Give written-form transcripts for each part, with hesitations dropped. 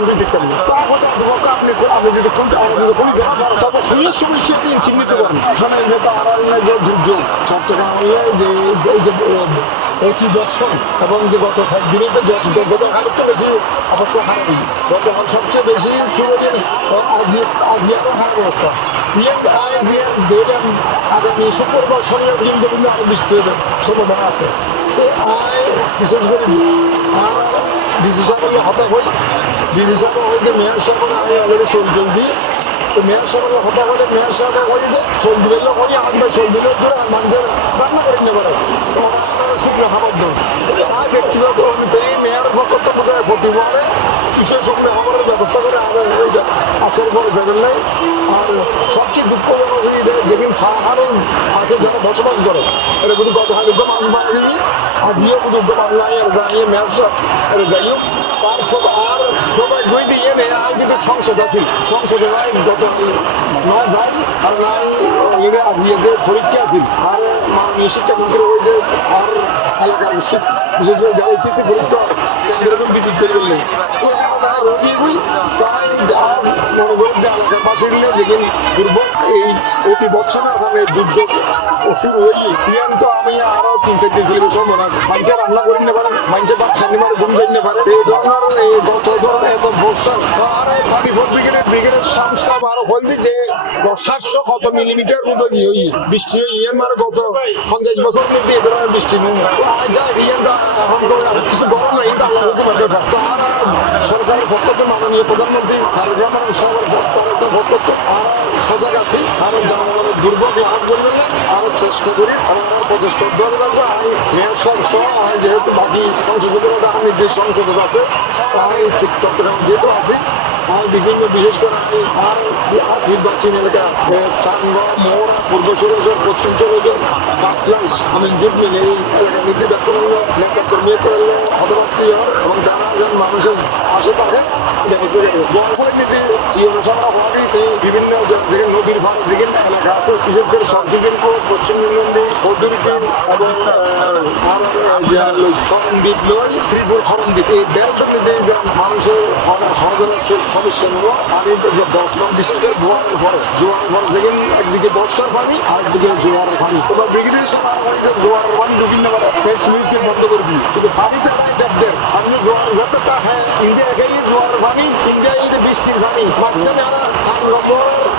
বান্ধবী দেখতেন না। তা কথা আপনি যদি পুলিশ ধরা পারেন তবে পুলিশ সমস্যাকে চিহ্নিত করেন। আসলে যেহেতু আড়ালের যে দুর্যোগ চট্টগ্রাম যে এই যে অতি দর্শন এবং যে গত 7 দিনে তো গতকালের তো বেশি অবস্থা খারাপ। গতকাল সবচেয়ে বেশি আজিয়ারও খারাপ অবস্থা। দেখলাম আগামী শুক্রবার শনিবার পর্যন্ত কিন্তু আরো বৃষ্টি হবে সম্ভাবনা আছে। বিশেষ করে ডিসি সাহেব হতা হই, ডিসি সাহেব হইতে মেয়র সাহেব আমি অলরেডি চল দিই। তো মেয়র সাহেব হতা হলে মেয়র সাহেব করি যে চল দিলে করি আমাকে ভাই চল দিলে ধরে মানুষের রান্না করে নিয়ে পারে শুকনো খাবার দর ব্যক্তিগত মেয়র কর্তব্য প্রতিবারে বিষয় শুকনো খাবারের ব্যবস্থা করে আমাদের আসর করে যাবেন নাই। আর সবচেয়ে দুঃখজনক যেদিন ফাহারুন আছে যারা বসবাস করে এটা কিন্তু গত যোগ্য মানুষ বানিয়ে দিবি আজিও যোগ্য মানুষ যাই মেয়র সাহেব এটা যাইও তার সব আর সবাই দই দিয়ে নেই আর কিন্তু সংসদ আছে সংসদে নাই গত ন যাই আর নাই আজিয়ে যে পরীক্ষা আছে আর মাননীয় শিক্ষামন্ত্রী ওই যে আর এলাকার বিশেষ করে যারা ইচ্ছে পরীক্ষা কেন্দ্র ভিজিট করবেন রোগী বই তাই মনে করেন যে এলাকার পাশে যেদিন দুর্ভোগ এই অতি বর্ষণের কারণে দুর্যোগ শুরু হয়ে ইয়ান তো আমি আরো 3-4 দিন ফেলবে সম্ভাবনা আছে। মানুষের রান্না করে নিতে পারে, মানুষের বাদ শনিবার ঘুম যাইতে পারে এই ধরনের এই গত ধরনের এত বর্ষণ আর এই 34 ব্রিগেডের সামসাম আরো বলছি যে 700 কত মিলিমিটার মতো বৃষ্টি ইয়ান মানে গত 50 বছর মধ্যে এই ধরনের বৃষ্টি নেই যায় ইয়ান এখন তো কিছু গরম নাই তো আল্লাহ হুকুমের তো আর সরকারের বক্তব্য মাননীয় প্রধানমন্ত্রী তারেক রহমান সাহেবের বক্তব্য আর সজাগ আছি আর জনগণের দুর্ভোগ লাভ করবেন না আরো চেষ্টা করি আমরা প্রচেষ্টা অব্যাহত থাকবো। আমি মেয়র সাহেব সহ যেহেতু বাকি সংসদের নির্দেশ সংসদ আছে আমি চট্টগ্রাম যেহেতু আছি আর বিভিন্ন বিশেষ করে আর নির্বাচনী এলাকা চানগড় মোড় পূর্ব ষোলজন পশ্চিম ষোলজন 5 লাখ আমি যোগ মিলে এই এলাকার নির্দেশ করলো নেতা কর্মী করলো হতভক্তি হওয়ার এবং তারা যেন মানুষের পাশে থাকে গল্পের নীতি অনুসরণ হওয়া দিতে বিভিন্ন নদীর ভাড়া যেখানে এলাকা আছে বিশেষ করে সবদিকের পশ্চিম নন্দী পদ্মুরিদ্বীপ এবং সরণদ্বীপ লই শ্রীপুর খরণদ্বীপ এই বেলটা নিতে মানুষের হওয়া সমস্যা নেব পানি বিশেষ করে জোয়ারের পরে যেখানে একদিকে বর্ষার পানি আরেকদিকে জোয়ারের পানি এবার ব্রিগেডিয়ার সাহেব আর জোয়ারের পানি ঢুকিন না পারে সুইচকে বন্ধ করে দিই কিন্তু পানিতে তাই ট্যাপদের পানি জোয়ার যাতে তা হ্যাঁ ইন্ডিয়া একাই জোয়ারের পানি ইন্ডিয়া বৃষ্টির পানি মাঝখানে আর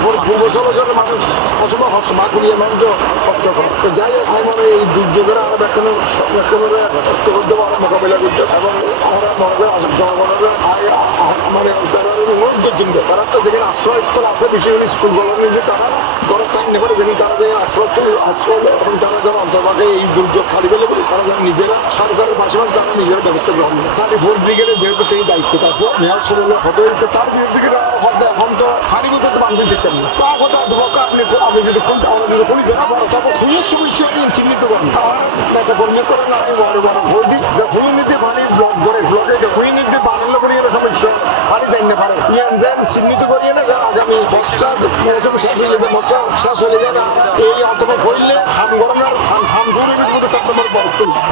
পূর্ব ষোলজনের মানুষ অসম্ভব কষ্ট মা কুড়িয়ে মানুষ কষ্ট করে তো যাই হোক আমি মনে এই দুর্যোগের আরো এখনো আরো মোকাবিলা করতে এবং আমরা মনে করে জনগণের মানে তারা তো যেখানে আশ্রয়স্থল আছে বিশেষ করে স্কুলগুলোর মধ্যে তারা গরম টাইম নেবে যেখানে তারা যে আশ্রয় এবং তারা যেন অন্তর্ভাগে এই দুর্যোগ খালি ফেলে তারা যেন নিজেরা সরকারের পাশাপাশি তারা নিজেরা ব্যবস্থা গ্রহণ করে তাদের ভোট ব্রিগেডের যেহেতু এই দায়িত্বটা আছে মেয়র সরলে হতে হইতে তার ব্রিগেড আর হতে এখন তো ফানিগুলো তো বান্ধবী দেখতেন না তা কথা আপনি যদি পুলিশ ধরা পারেন তবে পুলিশ সমস্যাকে চিহ্নিত করেন আর নেতা কর্মী করে না আমি বড় বড় ভোট দিই যে হুই নিতে পানি ব্লক করে ব্লকে হুই নিতে বানালে করে সমস্যা পানি চাই না পারে ইয়ান যেন চিহ্নিত করিয়ে না যারা আগামী বর্ষা মৌসুম শেষ হলে যে মর্চা শেষ হলে যায় না এই অন্তত করলে হাম গরমের হাম শুরু মধ্যে সেপ্টেম্বর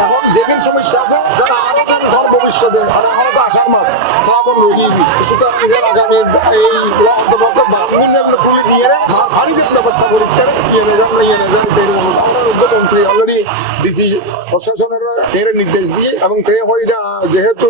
এখন যেদিন সমস্যা আছে যারা আরো যেন ধর ভবিষ্যতে আর এখনো তো আষাঢ় মাস শ্রাবণ রোগী সুতরাং যেন আগামী এই অন্তপক্ষ পুলি দিয়ে পানি যে ব্যবস্থা করি আমরা মুখ্যমন্ত্রী অলরেডি ডিসি প্রশাসনের নির্দেশ দিয়ে এবং যেহেতু